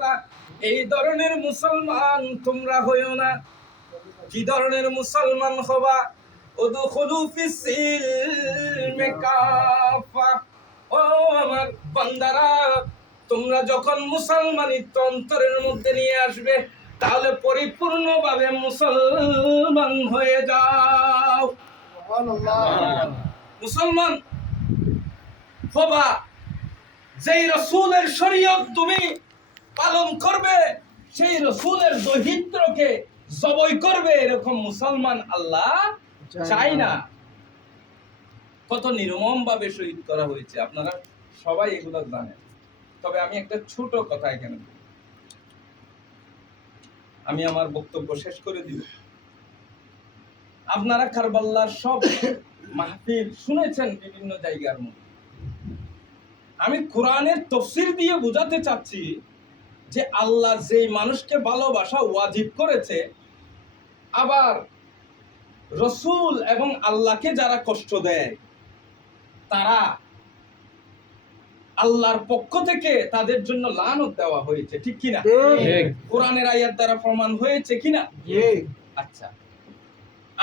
কথা, এই ধরনের মুসলমান তোমরা হইও না। কি ধরনের মুসলমান হবা? উদখুলু ফিস সিলমি কাফা। ও আমার বান্দারা, তোমরা যখন মুসলমানিত্ব অন্তরের মধ্যে নিয়ে আসবে, তাহলে পরিপূর্ণভাবে মুসলমান হয়ে যাও। মুসলমান হবা, যেই রসুলের শরীয়ত তুমি পালন করবে, সেই রসুলের দহিত্রকে জবাই করবে, এরকম মুসলমান আল্লাহ চাই না। কত নির্মম ভাবে শহীদ করা হয়েছে, আপনারা সবাই এগুলো জানেন। তবে আমি একটা ছোট কথা এখানে বলি, আমি আমার বক্তব্য শেষ করে দিব। আপনারা কারবালার সব মাহফিল শুনেছেন বিভিন্ন জায়গার মধ্যে। আমি কোরআনের তাফসীর দিয়ে বোঝাতে চাচ্ছি যে আল্লাহ যেই মানুষকে ভালোবাসা ওয়াজিব করেছে, আবার রসুল এবং আল্লাহকে যারা কষ্ট দেয়, তারা আল্লাহর পক্ষ থেকে তাদের জন্য লানত দেওয়া হয়েছে, ঠিক কিনা? কোরআনের আয়াত দ্বারা প্রমাণ হয়েছে কিনা? আচ্ছা,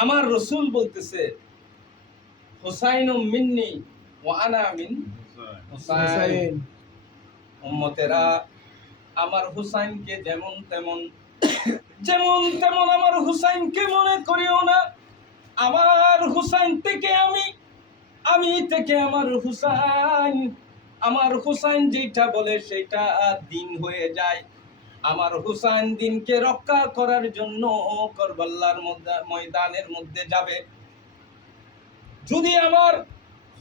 আমার রসুল বলতেছে, হুসাইনুম মিন্নি ওয়া আনা মিন হুসাইন। উম্মতেরা, আমার হুসাইনকে যেমন তেমন আমার হুসাইনকে মনে করিও না। আমার হুসাইন থেকে আমি থেকে আমার হুসাইন। আমার হুসাইন যেটা বলে সেটা দিন হয়ে যায়। আমার হুসাইন দিনকে রক্ষা করার জন্য কারবালার ময়দানের মধ্যে যাবে। যদি আমার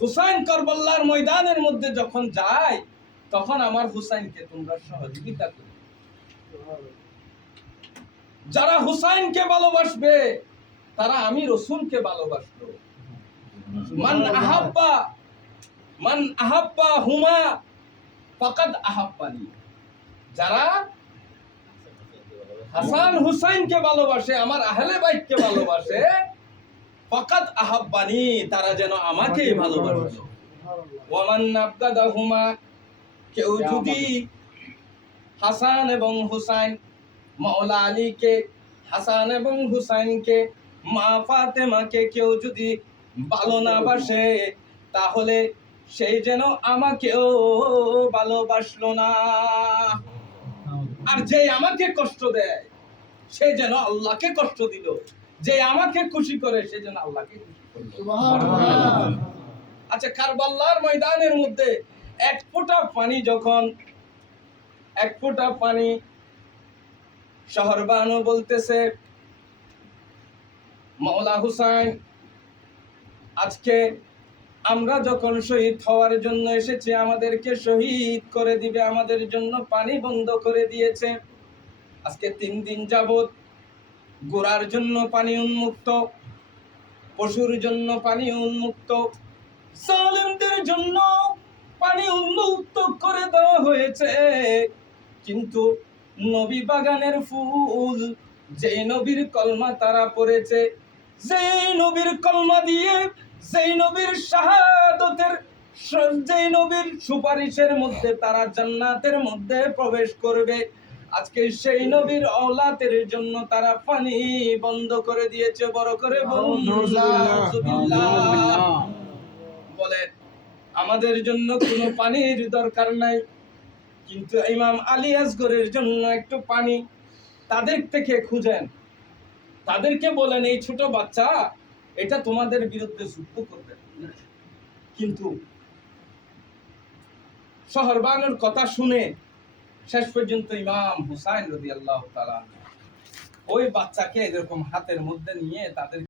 হুসাইন কারবালার ময়দানের মধ্যে যখন যায়, তখন আমার হুসাইনকে তোমরা সহযোগিতা করো। যারা হুসাইনকে ভালোবাসবে, তারা আমি রসুলকে ভালোবাসবো। মান আহাব্বা হুমা ফাকাদ আহাব্বানি। যারা হাসান হুসাইনকে ভালোবাসে, আমার আহলে বাইতকে ভালোবাসে, ফাকাদ আহাব্বানি, তারা যেন আমাকেই ভালোবাসে। ওয়া মান আবগাদাহুমা, কেউ যদি হাসান এবং হুসাইন, মাওলা আলীকে, হাসান এবং হুসাইনকে, মা ফাতেমাকে কেউ যদি ভালো না বাসে, তাহলে সেই যেন আমাকেও ভালোবাসলো না। আর যে আমাকে কষ্ট দেয়, সে যেন আল্লাহকে কষ্ট দিল। যে আমাকে খুশি করে, সে যেন আল্লাহকে খুশি করলো। সুবহানাল্লাহ। আচ্ছা, কারবালার ময়দানের মধ্যে এক ফোঁটা পানি শহরবানু বলতেছে, মাওলা হুসাইন, আজকে আমরা যখন শহীদ হওয়ার জন্য এসেছি, আমাদেরকে শহীদ করে দিবে, আমাদের জন্য পানি বন্ধ করে দিয়েছে। আজকে 3 দিন যাবত গোরার জন্য পানি উন্মুক্ত, পশুর জন্য পানি উন্মুক্ত, সালেমদের জন্য পানি উন্মুক্ত করে দেওয়া হয়েছে। কিন্তু নবী বাগানের ফুল, যেই নবীর কলমা তারা পড়েছে, যেই নবীর কলমা দিয়ে, যেই নবীর শাহাদাতের, যেই নবীর সুপারিশের মধ্যে তারা জান্নাতের মধ্যে প্রবেশ করবে, আজকে সেই নবীর ঔলাদের জন্য তারা পানি বন্ধ করে দিয়েছে। বড় করে বলুন নাউজুবিল্লাহ। বলে, আমাদের জন্য কোনো পানির দরকার নাই, কিন্তু ইমাম আলী আসগরের জন্য একটু পানি তাদের থেকে খুঁজেন, তাদেরকে বলেন, এই ছোট বাচ্চা এটা তোমাদের বিরুদ্ধে যুদ্ধ করবে। কিন্তু শহরবানুর কথা শুনে শেষ পর্যন্ত ইমাম হুসাইন রাদিয়াল্লাহু তাআলা ওই বাচ্চাকে এরকম হাতের মধ্যে নিয়ে তাদের